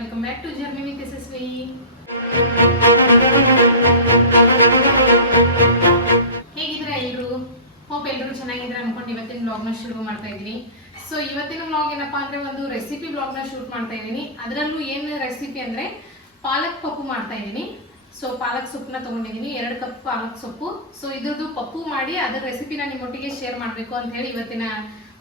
Welcome back to journey with Yashasvi. ಹೇಗಿದ್ರೆ ಎಲ್ಲರೂ? Hope ಎಲ್ಲರೂ ಚೆನ್ನಾಗಿದ್ರೆ ಅನ್ಕೊಂಡು ಇವತ್ತಿನ ವ್ಲಾಗ್ನ ಶುರು ಮಾಡ್ತಾ ಇದ್ದೀನಿ. ಸೊ ಇವತ್ತಿನ ವ್ಲಾಗ್ ಏನಪ್ಪಾ ಅಂದ್ರೆ ಒಂದು ರೆಸಿಪಿ ವ್ಲಾಗ್ನ ಶೂಟ್ ಮಾಡ್ತಾ ಇದ್ದೀನಿ. ಅದರಲ್ಲೂ ಏನು ರೆಸಿಪಿ ಅಂದ್ರೆ ಪಾಲಕ್ ಪಪ್ಪು ಮಾಡ್ತಾ ಇದ್ದೀನಿ. ಸೊ ಪಾಲಕ್ ಸೊಪ್ಪನ್ನ ತಗೊಂಡಿದ್ದೀನಿ, 2 ಕಪ್ ಪಾಲಕ್ ಸೊಪ್ಪು. ಸೊ ಇದ್ರದ್ದು ಪಪ್ಪು ಮಾಡಿ ಅದರ ರೆಸಿಪಿನ ನಿಮ್ಮೊಟ್ಟಿಗೆ ಶೇರ್ ಮಾಡಬೇಕು ಅಂತ ಹೇಳಿ ಇವತ್ತಿನ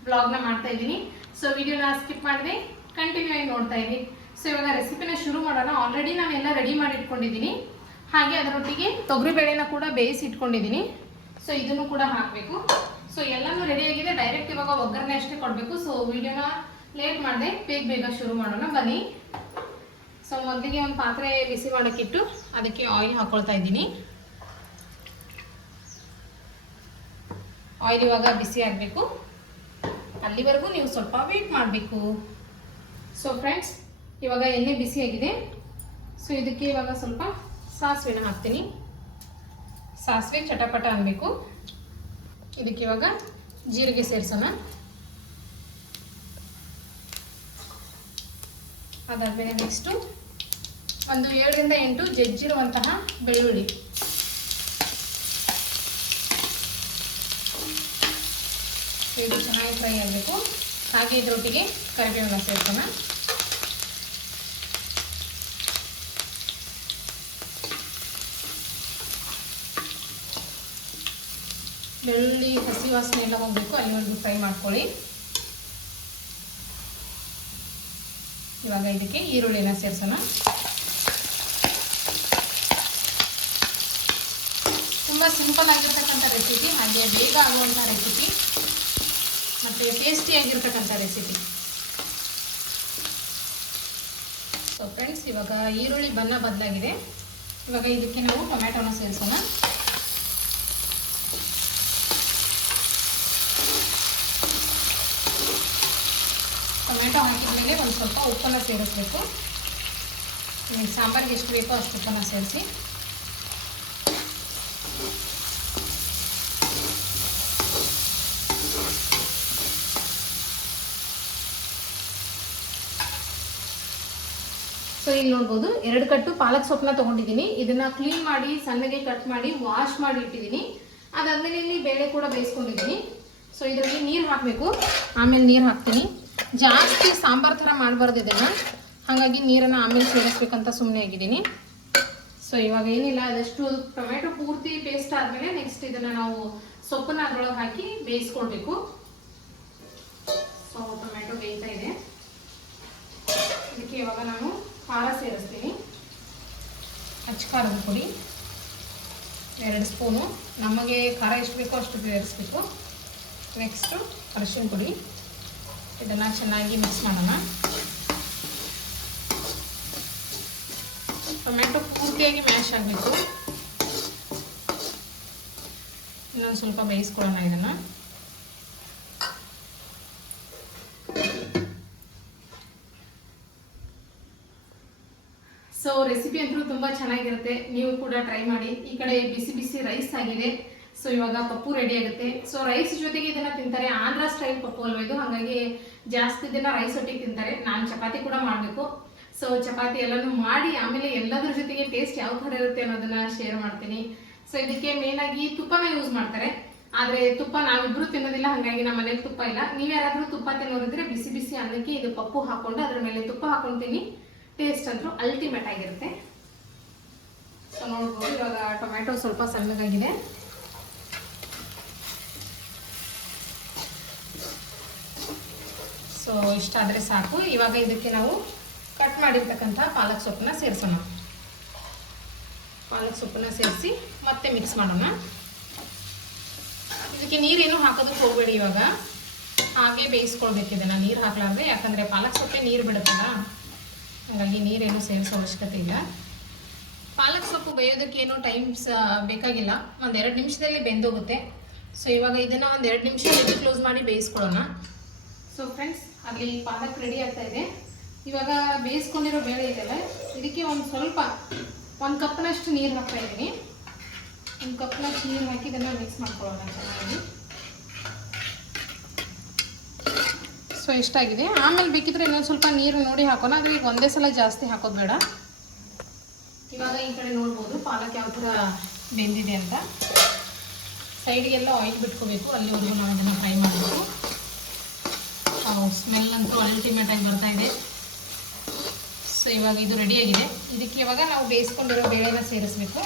ವ್ಲಾಗ್ನ ಮಾಡ್ತಾ ಇದ್ದೀನಿ. ಸೊ ವಿಡಿಯೋನ ಸ್ಕಿಪ್ ಮಾಡಿದೆ ಕಂಟಿನ್ಯೂ ಆಗಿ ನೋಡ್ತಾ ಇದ್ದೀನಿ. ಸೊ ಇವಾಗ ರೆಸಿಪಿನ ಶುರು ಮಾಡೋಣ. ಆಲ್ರೆಡಿ ನಾನೆಲ್ಲ ರೆಡಿ ಮಾಡಿ ಇಟ್ಕೊಂಡಿದ್ದೀನಿ. ಹಾಗೆ ಅದರೊಟ್ಟಿಗೆ ತೊಗರಿಬೇಳೆನ ಕೂಡ ಬೇಯಿಸಿ ಇಟ್ಕೊಂಡಿದ್ದೀನಿ. ಸೊ ಇದನ್ನು ಕೂಡ ಹಾಕಬೇಕು. ಸೊ ಎಲ್ಲನೂ ರೆಡಿ ಆಗಿದೆ. ಡೈರೆಕ್ಟ್ ಇವಾಗ ಒಗ್ಗರಣೆ ಅಷ್ಟೇ ಕೊಡಬೇಕು. ಸೊ ವಿಡಿಯೋನ ಲೇಟ್ ಮಾಡಿದೆ, ಬೇಗ ಶುರು ಮಾಡೋಣ ಬನ್ನಿ. ಸೊ ಮೊದಲಿಗೆ ಒಂದು ಪಾತ್ರೆ ಬಿಸಿ ಮಾಡೋಕ್ಕಿಟ್ಟು ಅದಕ್ಕೆ ಆಯಿಲ್ ಹಾಕೊಳ್ತಾ ಇದ್ದೀನಿ. ಆಯಿಲ್ ಇವಾಗ ಬಿಸಿ ಆಗಬೇಕು, ಅಲ್ಲಿವರೆಗೂ ನೀವು ಸ್ವಲ್ಪ ವೇಟ್ ಮಾಡಬೇಕು. ಸೊ ಫ್ರೆಂಡ್ಸ್, ಇವಾಗ ಎಣ್ಣೆ ಬಿಸಿಯಾಗಿದೆ. ಸೊ ಇದಕ್ಕೆ ಇವಾಗ ಸ್ವಲ್ಪ ಸಾಸಿವೆನ ಹಾಕ್ತೀನಿ. ಸಾಸಿವೆ ಚಟಪಟ ಅನ್ನಬೇಕು. ಇದಕ್ಕೆ ಇವಾಗ ಜೀರಿಗೆ ಸೇರಿಸೋಣ. ಅದಾದಮೇಲೆ ನೆಕ್ಸ್ಟು ಒಂದು 7 ರಿಂದ 8 ಜಜ್ಜಿರುವಂತಹ ಬೆಳ್ಳುಳ್ಳಿ. ಇದು ಚೆನ್ನಾಗಿ ಫ್ರೈ ಆಗಬೇಕು. ಹಾಗೆ ಇದರೊಟ್ಟಿಗೆ ಕರಿಬೇವನ್ನ ಸೇರಿಸೋಣ. ಬೆಳ್ಳುಳ್ಳಿ ಹಸಿ ವಾಸನೆ ಎಲ್ಲ ಹೋಗಬೇಕು, ಅಲ್ಲಿವರೆಗೂ ಫ್ರೈ ಮಾಡ್ಕೊಳ್ಳಿ. ಇವಾಗ ಇದಕ್ಕೆ ಈರುಳ್ಳಿನ ಸೇರಿಸೋಣ. ತುಂಬ ಸಿಂಪಲ್ ಆಗಿರ್ತಕ್ಕಂಥ ರೆಸಿಪಿ, ಹಾಗೆ ಬೇಗ ಆಗುವಂಥ ರೆಸಿಪಿ ಮತ್ತು ಟೇಸ್ಟಿಯಾಗಿರ್ತಕ್ಕಂಥ ರೆಸಿಪಿ. ಸೊ ಫ್ರೆಂಡ್ಸ್, ಇವಾಗ ಈರುಳ್ಳಿ ಬಣ್ಣ ಬದಲಾಗಿದೆ. ಇವಾಗ ಇದಕ್ಕೆ ನಾವು ಟೊಮ್ಯಾಟೊನ ಸೇರಿಸೋಣ. ಟೊಮೆಟೊ ಹಾಕಿದ್ಮೇಲೆ ಒಂದು ಸ್ವಲ್ಪ ಉಪ್ಪನ್ನು ಸೇರಿಸ್ಬೇಕು. ನಿಮಗೆ ಸಾಂಬಾರಿಗೆ ಎಷ್ಟು ಬೇಕೋ ಅಷ್ಟು ಉಪ್ಪನ್ನು ಸೇರಿಸಿ. ಸೊ ಇಲ್ಲಿ ನೋಡ್ಬೋದು, 2 ಕಟ್ಟು ಪಾಲಕ್ ಸೊಪ್ಪನ್ನ ತೊಗೊಂಡಿದ್ದೀನಿ. ಇದನ್ನು ಕ್ಲೀನ್ ಮಾಡಿ ಸಣ್ಣಗೆ ಕಟ್ ಮಾಡಿ ವಾಶ್ ಮಾಡಿ ಇಟ್ಟಿದ್ದೀನಿ. ಅದಾದಮೇಲೆ ಇಲ್ಲಿ ಬೇಳೆ ಕೂಡ ಬೇಯಿಸ್ಕೊಂಡಿದ್ದೀನಿ. ಸೊ ಇದರಲ್ಲಿ ನೀರು ಹಾಕಬೇಕು. ಆಮೇಲೆ ನೀರು ಹಾಕ್ತೀನಿ. ಜಾಸ್ತಿ ಸಾಂಬಾರು ಥರ ಮಾಡಬಾರ್ದು ಇದನ್ನು, ಹಾಗಾಗಿ ನೀರನ್ನು ಆಮೇಲೆ ಸೇರಿಸ್ಬೇಕಂತ ಸುಮ್ಮನೆ ಆಗಿದ್ದೀನಿ. ಸೊ ಇವಾಗ ಏನಿಲ್ಲ, ಅದಷ್ಟು ಟೊಮೆಟೊ ಪೂರ್ತಿ ಪೇಸ್ಟ್ ಆದಮೇಲೆ ನೆಕ್ಸ್ಟ್ ಇದನ್ನು ನಾವು ಸೊಪ್ಪನ್ನ ಅದರೊಳಗೆ ಹಾಕಿ ಬೇಯಿಸ್ಕೊಳ್ಬೇಕು. ಸೊ ಟೊಮೆಟೊ ಬೇಯ್ತಾ ಇದೆ. ಇದಕ್ಕೆ ಇವಾಗ ನಾನು ಖಾರ ಸೇರಿಸ್ತೀನಿ. ಅಚ್ಚಕಾರದ ಪುಡಿ 2 ಸ್ಪೂನು. ನಮಗೆ ಖಾರ ಎಷ್ಟು ಬೇಕೋ ಅಷ್ಟು ಸೇರಿಸ್ಬೇಕು. ನೆಕ್ಸ್ಟು ಅರಿಶಿನ ಪುಡಿ. ಇದನ್ನು ಚೆನ್ನಾಗಿ ಮಿಕ್ಸ್ ಮಾಡೋಣ. ಟೊಮೆಟೊ ಪೂರ್ತಿಯಾಗಿ ಮ್ಯಾಶ್ ಆಗಬೇಕು. ಇನ್ನೊಂದು ಸ್ವಲ್ಪ ಬೇಯಿಸ್ಕೊಳ್ಳೋಣ ಇದನ್ನು. ಸೊ ರೆಸಿಪಿ ಅಂತೂ ತುಂಬ ಚೆನ್ನಾಗಿರುತ್ತೆ, ನೀವು ಕೂಡ ಟ್ರೈ ಮಾಡಿ. ಈ ಕಡೆ ಬಿಸಿ ಬಿಸಿ ರೈಸ್ ಆಗಿದೆ. ಸೊ ಇವಾಗ ಪಪ್ಪು ರೆಡಿ ಆಗುತ್ತೆ. ಸೊ ರೈಸ್ ಜೊತೆಗೆ ಇದನ್ನು ತಿಂತಾರೆ. ಆಂಧ್ರ ಸ್ಟೈಲ್ ಪಪ್ಪು ಅಲ್ವಾ ಇದು, ಹಾಗಾಗಿ ಜಾಸ್ತಿ ದಿನ ರೈಸ್ ಒಟ್ಟಿಗೆ ತಿಂತಾರೆ. ನಾನು ಚಪಾತಿ ಕೂಡ ಮಾಡಬೇಕು. ಸೊ ಚಪಾತಿ ಎಲ್ಲನೂ ಮಾಡಿ ಆಮೇಲೆ ಎಲ್ಲದರ ಜೊತೆಗೆ ಟೇಸ್ಟ್ ಯಾವ ಥರ ಇರುತ್ತೆ ಅನ್ನೋದನ್ನು ಶೇರ್ ಮಾಡ್ತೀನಿ. ಸೊ ಇದಕ್ಕೆ ಮೇನಾಗಿ ತುಪ್ಪನ ಯೂಸ್ ಮಾಡ್ತಾರೆ. ಆದರೆ ತುಪ್ಪ ನಾವಿಬ್ಬರು ತಿನ್ನೋದಿಲ್ಲ, ಹಾಗಾಗಿ ನಮ್ಮ ಮನೇಲಿ ತುಪ್ಪ ಇಲ್ಲ. ನೀವು ಯಾರಾದರೂ ತುಪ್ಪ ತಿನ್ನೋರಿದ್ರೆ ಬಿಸಿ ಬಿಸಿ ಅನ್ನಕ್ಕೆ ಇದು ಪಪ್ಪು ಹಾಕ್ಕೊಂಡು ಅದ್ರ ಮೇಲೆ ತುಪ್ಪ ಹಾಕೊಂಡು ತಿನ್ನಿ. ಟೇಸ್ಟ್ ಅಂತೂ ಅಲ್ಟಿಮೇಟ್ ಆಗಿರುತ್ತೆ. ಸೊ ನೋಡ್ಬೋದು, ಇವಾಗ ಟೊಮ್ಯಾಟೊ ಸ್ವಲ್ಪ ಸಣ್ಣಗಾಗಿದೆ. ಸೊ ಇಷ್ಟಾದರೆ ಸಾಕು. ಇವಾಗ ಇದಕ್ಕೆ ನಾವು ಕಟ್ ಮಾಡಿರ್ತಕ್ಕಂಥ ಪಾಲಕ್ ಸೊಪ್ಪನ್ನ ಸೇರಿಸೋಣ. ಪಾಲಕ್ ಸೊಪ್ಪನ್ನ ಸೇರಿಸಿ ಮತ್ತೆ ಮಿಕ್ಸ್ ಮಾಡೋಣ. ಇದಕ್ಕೆ ನೀರೇನು ಹಾಕೋದಕ್ಕೆ ಹೋಗಬೇಡಿ. ಇವಾಗ ಹಾಗೆ ಬೇಯಿಸ್ಕೊಳ್ಬೇಕು ಇದನ್ನು, ನೀರು ಹಾಕಲಾರ್ದೆ. ಯಾಕಂದರೆ ಪಾಲಕ್ ಸೊಪ್ಪೆ ನೀರು ಬಿಡುತ್ತಲ್ಲ, ಹಾಗಾಗಿ ನೀರೇನು ಸೇರಿಸೋ ಅವಶ್ಯಕತೆ ಇಲ್ಲ. ಪಾಲಕ್ ಸೊಪ್ಪು ಬೇಯೋದಕ್ಕೇನು ಟೈಮ್ಸ್ ಬೇಕಾಗಿಲ್ಲ, ಒಂದು 2 ನಿಮಿಷದಲ್ಲಿ ಬೆಂದೋಗುತ್ತೆ. ಸೊ ಇವಾಗ ಇದನ್ನು ಒಂದು 2 ನಿಮಿಷ ಕ್ಲೋಸ್ ಮಾಡಿ ಬೇಯಿಸ್ಕೊಳ್ಳೋಣ. ಸೊ ಫ್ರೆಂಡ್ಸ್, ಅಲ್ಲಿ ಪಾಲಕ್ ರೆಡಿ ಆಗ್ತಾ ಇದೆ. ಇವಾಗ ಬೇಯಿಸ್ಕೊಂಡಿರೋ ಬೇಳೆ ಇದೆಲ್ಲ, ಇದಕ್ಕೆ ಒಂದು ಕಪ್ನಷ್ಟು ನೀರು ಹಾಕ್ತಾ ಇದ್ದೀನಿ. 1 ಕಪ್ನಷ್ಟು ನೀರು ಹಾಕಿ ಇದನ್ನು ಮಿಕ್ಸ್ ಮಾಡ್ಕೊಳ್ಳೋಣ ಚೆನ್ನಾಗಿ. ಸೊ ಸೊ ಇಷ್ಟಾಗಿದೆ. ಆಮೇಲೆ ಬೇಕಿದ್ರೆ ಇನ್ನೊಂದು ಸ್ವಲ್ಪ ನೀರು ನೋಡಿ ಹಾಕೋಣ, ಆದರೆ ಈಗ ಒಂದೇ ಸಲ ಜಾಸ್ತಿ ಹಾಕೋದು ಬೇಡ. ಇವಾಗ ಈ ಕಡೆ ನೋಡ್ಬೋದು ಪಾಲಕ್ ಯಾವ ಥರ ಬೆಂದಿದೆ ಅಂತ. ಸೈಡ್ಗೆಲ್ಲ ಆಯಿಲ್ ಬಿಟ್ಕೋಬೇಕು, ಅಲ್ಲಿವರೆಗೂ ನಾವು ಇದನ್ನು ಫ್ರೈ ಮಾಡಬೇಕು. ಸ್ಮೆಲ್ ಅಂತೂ ಅಲ್ಟಿಮೇಟಾಗಿ ಬರ್ತಾ ಇದೆ. ಸೊ ಇವಾಗ ಇದು ರೆಡಿಯಾಗಿದೆ. ಇದಕ್ಕೆ ಇವಾಗ ನಾವು ಬೇಯಿಸ್ಕೊಂಡಿರೋ ಬೇಳೆನ ಸೇರಿಸ್ಬೇಕು.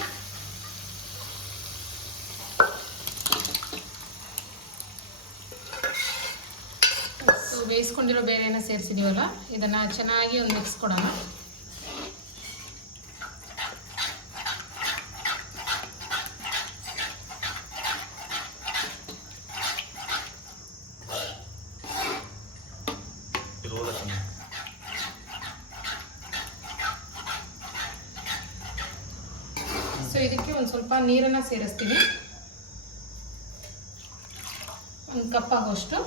ಸೊ ಬೇಯಿಸ್ಕೊಂಡಿರೋ ಬೇಳೆನ ಸೇರಿಸಿದೀವಲ್ಲ, ಇದನ್ನು ಚೆನ್ನಾಗಿ ಒಂದು ಮಿಕ್ಸ್ ಕೊಡೋಣ. ಸೊ ಇದಕ್ಕೆ ಒಂದು ಸ್ವಲ್ಪ ನೀರನ್ನು ಸೇರಿಸ್ತೀನಿ, ಒಂದು ಕಪ್ ಆಗೋಷ್ಟು.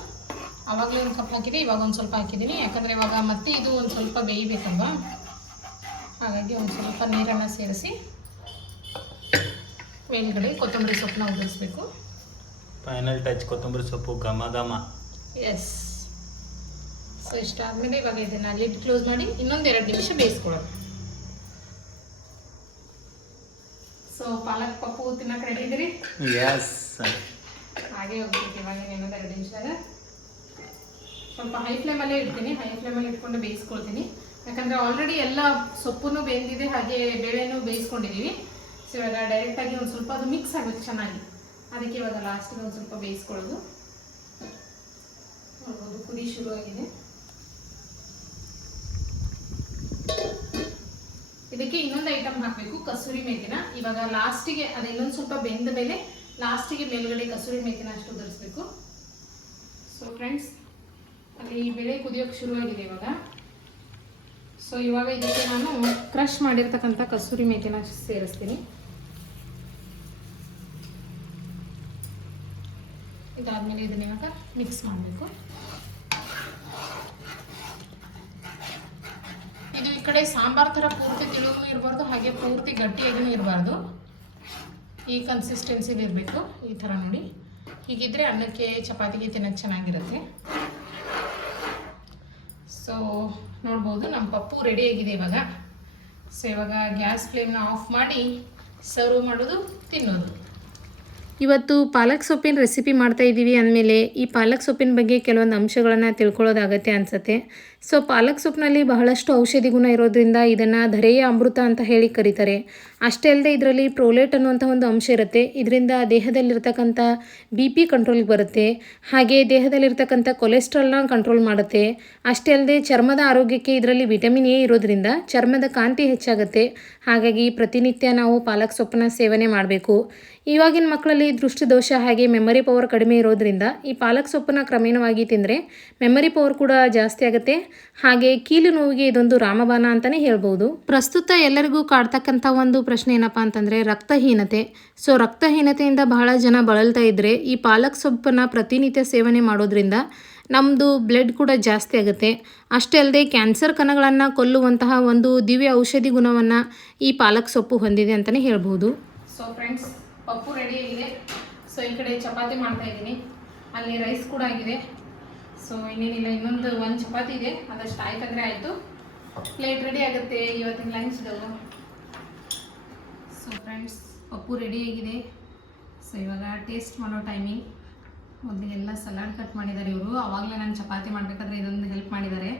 ಆವಾಗಲೇ ಒಂದು ಕಪ್ ಹಾಕಿದೆ, ಇವಾಗ ಒಂದು ಸ್ವಲ್ಪ ಹಾಕಿದ್ದೀನಿ, ಯಾಕಂದರೆ ಇವಾಗ ಮತ್ತೆ ಇದು ಒಂದು ಸ್ವಲ್ಪ ಬೇಯಬೇಕಲ್ವಾ, ಹಾಗಾಗಿ ಒಂದು ಸ್ವಲ್ಪ ನೀರನ್ನು ಸೇರಿಸಿ ಮೇಲ್ಗಡೆ ಕೊತ್ತಂಬರಿ ಸೊಪ್ಪನ್ನ ಉದುರಿಸ್ಬೇಕು. ಫೈನಲ್ ಟಚ್ ಕೊತ್ತಂಬರಿ ಸೊಪ್ಪು ಘಮ ಘಮ. ಎಸ್. ಸೊ ಇಷ್ಟ ಆದಮೇಲೆ ಇವಾಗ ಇದನ್ನು ಲಿಡ್ ಕ್ಲೋಸ್ ಮಾಡಿ ಇನ್ನೊಂದು 2 ನಿಮಿಷ ಬೇಯಿಸ್ಕೊಳ್ಳೋಣ. ಸೊ ಪಾಲಕ್ ಪಪ್ಪು ತಿನ್ನಕ್ಕೆ ರೆಡಿ ಇದ್ದೀರಿ? ಎಸ್. ಹಾಗೆ ಹೋಗ್ಬೇಕು ಇವಾಗ ಇನ್ನೊಂದು 2 ನಿಮಿಷದಾಗ. ಸ್ವಲ್ಪ ಹೈ ಫ್ಲೇಮಲ್ಲೇ ಇಡ್ತೀನಿ, ಹೈ ಫ್ಲೇಮಲ್ಲಿ ಇಟ್ಕೊಂಡು ಬೇಯಿಸ್ಕೊಳ್ತೀನಿ. ಯಾಕಂದರೆ ಆಲ್ರೆಡಿ ಎಲ್ಲ ಸೊಪ್ಪು ಬೆಂದಿದೆ, ಹಾಗೆ ಬೇಳೆನೂ ಬೇಯಿಸ್ಕೊಂಡಿದ್ದೀವಿ. ಸೊ ಇವಾಗ ಡೈರೆಕ್ಟಾಗಿ ಒಂದು ಸ್ವಲ್ಪ ಅದು ಮಿಕ್ಸ್ ಆಗಬೇಕು ಚೆನ್ನಾಗಿ, ಅದಕ್ಕೆ ಇವಾಗ ಲಾಸ್ಟಿಗೆ ಒಂದು ಸ್ವಲ್ಪ ಬೇಯಿಸ್ಕೊಳ್ಳೋದು. ನೋಡ್ಬೋದು ಕುದಿ ಶುರುವಾಗಿದೆ. ಇದಕ್ಕೆ ಇನ್ನೊಂದು ಐಟಮ್ ಹಾಕಬೇಕು, ಕಸೂರಿ ಮೇಥಿನ. ಇವಾಗ ಲಾಸ್ಟಿಗೆ ಅದು ಇನ್ನೊಂದು ಸ್ವಲ್ಪ ಬೆಂದ ಮೇಲೆ ಲಾಸ್ಟಿಗೆ ಮೇಲ್ಗಡೆ ಕಸೂರಿ ಮೇಥಿನ ಅಷ್ಟು ಉದುರಿಸ್ಬೇಕು. ಸೊ ಫ್ರೆಂಡ್ಸ್, ಅಲ್ಲಿ ಬೇಳೆ ಕುದಿಯೋಕ್ಕೆ ಶುರುವಾಗಿದೆ ಇವಾಗ. ಸೊ ಇವಾಗ ಇದಕ್ಕೆ ನಾನು ಕ್ರಷ್ ಮಾಡಿರ್ತಕ್ಕಂಥ ಕಸೂರಿ ಮೇಥಿನ ಸೇರಿಸ್ತೀನಿ. ಇದಾದ್ಮೇಲೆ ಇದನ್ನ ಇವಾಗ ಮಿಕ್ಸ್ ಮಾಡಬೇಕು. ಇದು ಈ ಕಡೆ ಸಾಂಬಾರ್ ಥರ ಪೂರ್ತಿ ತಿಳುವೂ ಇರಬಾರ್ದು, ಹಾಗೆ ಪೂರ್ತಿ ಗಟ್ಟಿಯಾಗಿಯೂ ಇರಬಾರ್ದು. ಈ ಕನ್ಸಿಸ್ಟೆನ್ಸಿಲಿ ಇರಬೇಕು, ಈ ಥರ ನೋಡಿ. ಹೀಗಿದ್ರೆ ಅನ್ನಕ್ಕೆ ಚಪಾತಿಗೆ ತಿನ್ನೋಕ್ಕೆ ಚೆನ್ನಾಗಿರುತ್ತೆ. ಸೊ ನೋಡ್ಬೋದು ನಮ್ಮ ಪಪ್ಪು ರೆಡಿಯಾಗಿದೆ ಇವಾಗ. ಸೊ ಇವಾಗ ಗ್ಯಾಸ್ ಫ್ಲೇಮ್ನ ಆಫ್ ಮಾಡಿ ಸರ್ವ್ ಮಾಡೋದು, ತಿನ್ನೋದು. ಇವತ್ತು ಪಾಲಕ್ ಸೊಪ್ಪಿನ ರೆಸಿಪಿ ಮಾಡ್ತಾ ಇದ್ದೀವಿ ಅಂದಮೇಲೆ ಈ ಪಾಲಕ್ ಸೊಪ್ಪಿನ ಬಗ್ಗೆ ಕೆಲವೊಂದು ಅಂಶಗಳನ್ನು ತಿಳ್ಕೊಳ್ಳೋದು ಅಗತ್ಯ ಅನಿಸುತ್ತೆ. ಸೊ ಪಾಲಕ್ ಸೊಪ್ಪಿನಲ್ಲಿ ಬಹಳಷ್ಟು ಔಷಧಿ ಗುಣ ಇರೋದ್ರಿಂದ ಇದನ್ನು ಧರೆಯ ಅಮೃತ ಅಂತ ಹೇಳಿ ಕರೀತಾರೆ. ಅಷ್ಟೇ ಅಲ್ಲದೆ ಇದರಲ್ಲಿ ಪ್ರೋಲೇಟ್ ಅನ್ನುವಂಥ ಒಂದು ಅಂಶ ಇರುತ್ತೆ. ಇದರಿಂದ ದೇಹದಲ್ಲಿರ್ತಕ್ಕಂಥ BP ಕಂಟ್ರೋಲ್ಗೆ ಬರುತ್ತೆ, ಹಾಗೆ ದೇಹದಲ್ಲಿರ್ತಕ್ಕಂಥ ಕೊಲೆಸ್ಟ್ರಾಲ್ನ ಕಂಟ್ರೋಲ್ ಮಾಡುತ್ತೆ. ಅಷ್ಟೇ ಅಲ್ಲದೆ ಚರ್ಮದ ಆರೋಗ್ಯಕ್ಕೆ ಇದರಲ್ಲಿ ವಿಟಮಿನ್ A ಇರೋದ್ರಿಂದ ಚರ್ಮದ ಕಾಂತಿ ಹೆಚ್ಚಾಗುತ್ತೆ. ಹಾಗಾಗಿ ಪ್ರತಿನಿತ್ಯ ನಾವು ಪಾಲಕ್ ಸೊಪ್ಪನ್ನ ಸೇವನೆ ಮಾಡಬೇಕು. ಇವಾಗಿನ ಮಕ್ಕಳಲ್ಲಿ ದೃಷ್ಟಿದೋಷ ಹಾಗೆ ಮೆಮರಿ ಪವರ್ ಕಡಿಮೆ ಇರೋದ್ರಿಂದ ಈ ಪಾಲಕ್ ಸೊಪ್ಪನ್ನು ಕ್ರಮೇಣವಾಗಿ ತಿಂದರೆ ಮೆಮರಿ ಪವರ್ ಕೂಡ ಜಾಸ್ತಿ ಆಗುತ್ತೆ. ಹಾಗೆ ಕೀಲು ನೋವಿಗೆ ಇದೊಂದು ರಾಮಬಾಣ ಅಂತಲೇ ಹೇಳ್ಬೋದು. ಪ್ರಸ್ತುತ ಎಲ್ಲರಿಗೂ ಕಾಡ್ತಕ್ಕಂಥ ಒಂದು ಪ್ರಶ್ನೆ ಏನಪ್ಪ ಅಂತಂದರೆ ರಕ್ತಹೀನತೆ. ಸೊ ರಕ್ತಹೀನತೆಯಿಂದ ಬಹಳ ಜನ ಬಳಲ್ತಾ ಇದ್ದರೆ ಈ ಪಾಲಕ್ ಸೊಪ್ಪನ್ನು ಪ್ರತಿನಿತ್ಯ ಸೇವನೆ ಮಾಡೋದ್ರಿಂದ ನಮ್ಮದು ಬ್ಲಡ್ ಕೂಡ ಜಾಸ್ತಿ ಆಗುತ್ತೆ. ಅಷ್ಟೇ ಅಲ್ಲದೆ ಕ್ಯಾನ್ಸರ್ ಕಣಗಳನ್ನು ಕೊಲ್ಲುವಂತಹ ಒಂದು ದಿವ್ಯ ಔಷಧಿ ಗುಣವನ್ನು ಈ ಪಾಲಕ್ ಸೊಪ್ಪು ಹೊಂದಿದೆ ಅಂತಲೇ ಹೇಳ್ಬೋದು. ಸೊ ಫ್ರೆಂಡ್ಸ್, ಪಪ್ಪು ರೆಡಿ ಆಗಿದೆ. ಸೊ ಈ ಕಡೆ ಚಪಾತಿ ಮಾಡ್ತಾ ಇದ್ದೀನಿ, ಅಲ್ಲಿ ರೈಸ್ ಕೂಡ ಆಗಿದೆ. ಸೊ ಇನ್ನೇನಿಲ್ಲ, ಒಂದು ಚಪಾತಿ ಇದೆ, ಅದಷ್ಟು ಆಯ್ತಂದರೆ ಆಯಿತು. ಪ್ಲೇಟ್ ರೆಡಿ ಆಗುತ್ತೆ ಇವತ್ತಿನ ಲಂಚ್ದು. ಸೊ ಫ್ರೆಂಡ್ಸ್, ಪಪ್ಪು ರೆಡಿ ಆಗಿದೆ. ಸೊ ಇವಾಗ ಟೇಸ್ಟ್ ಮಾಡೋ ಟೈಮಿಂಗ್. ಮೊದಲಿಗೆಲ್ಲ ಸಲಾಡ್ ಕಟ್ ಮಾಡಿದ್ದಾರೆ ಇವರು, ಆವಾಗಲೇ ನಾನು ಚಪಾತಿ ಮಾಡಬೇಕಾದ್ರೆ ಇದೊಂದು ಹೆಲ್ಪ್ ಮಾಡಿದ್ದಾರೆ.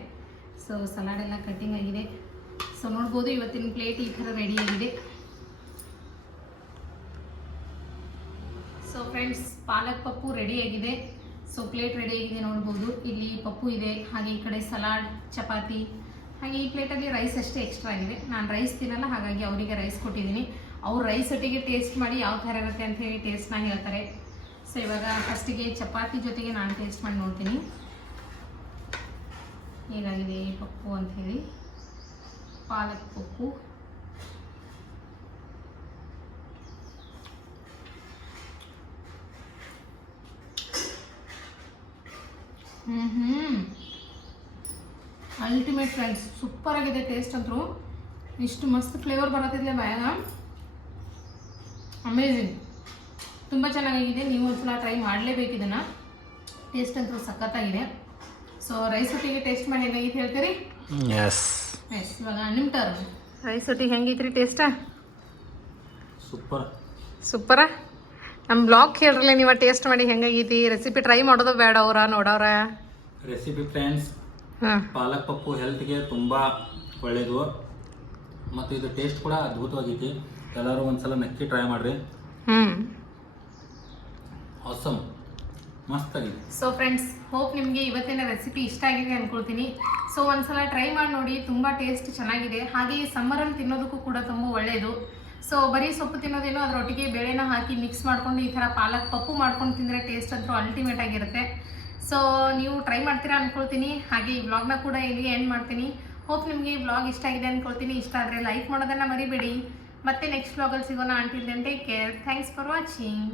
ಸೊ ಸಲಾಡ್ ಎಲ್ಲ ಕಟ್ಟಿಂಗ್ ಆಗಿದೆ. ಸೊ ನೋಡ್ಬೋದು ಇವತ್ತಿನ ಪ್ಲೇಟ್ ಈ ಥರ ರೆಡಿ ಆಗಿದೆ. ಸೊ ಫ್ರೆಂಡ್ಸ್, ಪಾಲಕ್ ಪಪ್ಪು ರೆಡಿಯಾಗಿದೆ. ಸೊ ಪ್ಲೇಟ್ ರೆಡಿಯಾಗಿದೆ ನೋಡ್ಬೋದು. ಇಲ್ಲಿ ಪಪ್ಪು ಇದೆ, ಹಾಗೆ ಈ ಕಡೆ ಸಲಾಡ್, ಚಪಾತಿ, ಹಾಗೆ ಈ ಪ್ಲೇಟಲ್ಲಿ ರೈಸ್ ಅಷ್ಟೇ ಎಕ್ಸ್ಟ್ರಾ ಆಗಿದೆ. ನಾನು ರೈಸ್ ತಿನ್ನಲ್ಲ, ಹಾಗಾಗಿ ಅವರಿಗೆ ರೈಸ್ ಕೊಟ್ಟಿದ್ದೀನಿ. ಅವ್ರು ರೈಸ್ ಒಟ್ಟಿಗೆ ಟೇಸ್ಟ್ ಮಾಡಿ ಯಾವ ಥರ ಇರುತ್ತೆ ಅಂತ ಹೇಳಿ ಟೇಸ್ಟ್ನ ಹೇಳ್ತಾರೆ. ಸೊ ಇವಾಗ ಫಸ್ಟಿಗೆ ಚಪಾತಿ ಜೊತೆಗೆ ನಾನು ಟೇಸ್ಟ್ ಮಾಡಿ ನೋಡ್ತೀನಿ ಹೇಗಾಗಿದೆ ಪಪ್ಪು ಅಂಥೇಳಿ. ಪಾಲಕ್ ಪಪ್ಪು ಅಲ್ಟಿಮೇಟ್ ಫ್ರೆಂಡ್ಸ್, ಸೂಪರ್ ಆಗಿದೆ ಟೇಸ್ಟ್ ಅಂತೂ. ಇಷ್ಟು ಮಸ್ತ್ ಫ್ಲೇವರ್ ಬರತ್ತಿದ್ಲೆ ಬಾಯಾಗ, ಅಮೇಝಿಂಗ್, ತುಂಬ ಚೆನ್ನಾಗಿದೆ. ನೀವು ಒಂದ್ಸಲ ಟ್ರೈ ಮಾಡಲೇಬೇಕು ಇದನ್ನು. ಟೇಸ್ಟ್ ಅಂತೂ ಸಖತ್ತಾಗಿದೆ. ಸೊ ರೈಸ್ ಒಟ್ಟಿಗೆ ಟೇಸ್ಟ್ ಮಾಡಿ ಹೇಗಾಗಿತ್ತು ಹೇಳ್ತೀರಿ? ಎಸ್. ಎಸ್, ಇವಾಗ ನಿಮ್ಮ ಟರ್ನ್. ರೈಸ್ ಒಟ್ಟಿಗೆ ಹೆಂಗೈತ್ರಿ ಟೇಸ್ಟಾ? ಸೂಪರ. ನಮ್ಮ ಬ್ಲಾಗ್ ಹೇಳ್ರಲ್ಲ ನೀವು ಟೇಸ್ಟ್ ಮಾಡಿ ಹೆಂಗಾಗೈತಿ, ರೆಸಿಪಿ ಟ್ರೈ ಮಾಡೋದು ಬೇಡ ಅವರ ನೋಡೋರ. ರೆಸಿಪಿ ಫ್ರೆಂಡ್ಸ್, ಪಾಲಕ್ ಪಪ್ಪು ಹೆಲ್ತ್ಗೆ ತುಂಬ ಒಳ್ಳೆಯದು ಮತ್ತು ಇದು ಟೇಸ್ಟ್ ಕೂಡ ಅದ್ಭುತವಾಗೈತಿ. ಎಲ್ಲರೂ ಒಂದ್ಸಲ ಮೆಕ್ಕಿ ಟ್ರೈ ಮಾಡಿರಿ. ಆಸಮ್, ಮಸ್ತಾಗಿದೆ. ಸೊ ಫ್ರೆಂಡ್ಸ್, ಹೋಪ್ ನಿಮಗೆ ಇವತ್ತಿನ ರೆಸಿಪಿ ಇಷ್ಟ ಆಗಿದೆ ಅಂದ್ಕೊಳ್ತೀನಿ. ಸೊ ಒಂದ್ಸಲ ಟ್ರೈ ಮಾಡಿ ನೋಡಿ, ತುಂಬ ಟೇಸ್ಟ್ ಚೆನ್ನಾಗಿದೆ. ಹಾಗೆ ಈ ಸಮ್ಮರಲ್ಲಿ ತಿನ್ನೋದಕ್ಕೂ ಕೂಡ ತುಂಬ ಒಳ್ಳೆಯದು. ಸೊ ಬರೀ ಸೊಪ್ಪು ತಿನ್ನೋದೇನೋ ಅದರೊಟ್ಟಿಗೆ ಬೇಳೆನ ಹಾಕಿ ಮಿಕ್ಸ್ ಮಾಡ್ಕೊಂಡು ಈ ಥರ ಪಾಲಕ್ ಪಪ್ಪು ಮಾಡ್ಕೊಂಡು ತಿಂದರೆ ಟೇಸ್ಟ್ ಅಂತೂ ಅಲ್ಟಿಮೇಟ್ ಆಗಿರುತ್ತೆ. ಸೊ ನೀವು ಟ್ರೈ ಮಾಡ್ತೀರಾ ಅಂದ್ಕೊಳ್ತೀನಿ. ಹಾಗೆ ಈ ವ್ಲಾಗ್ನ ಕೂಡ ಇಲ್ಲಿಗೆ ಎಂಡ್ ಮಾಡ್ತೀನಿ. ಹೋಪ್ ನಿಮಗೆ ಈ ವ್ಲಾಗ್ ಇಷ್ಟ ಆಗಿದೆ ಅಂದ್ಕೊಳ್ತೀನಿ. ಇಷ್ಟ ಆದರೆ ಲೈಕ್ ಮಾಡೋದನ್ನು ಮರಿಬೇಡಿ. ಮತ್ತೆ ನೆಕ್ಸ್ಟ್ ವ್ಲಾಗಲ್ಲಿ ಸಿಗೋಣ. Until then take care. Thanks for watching.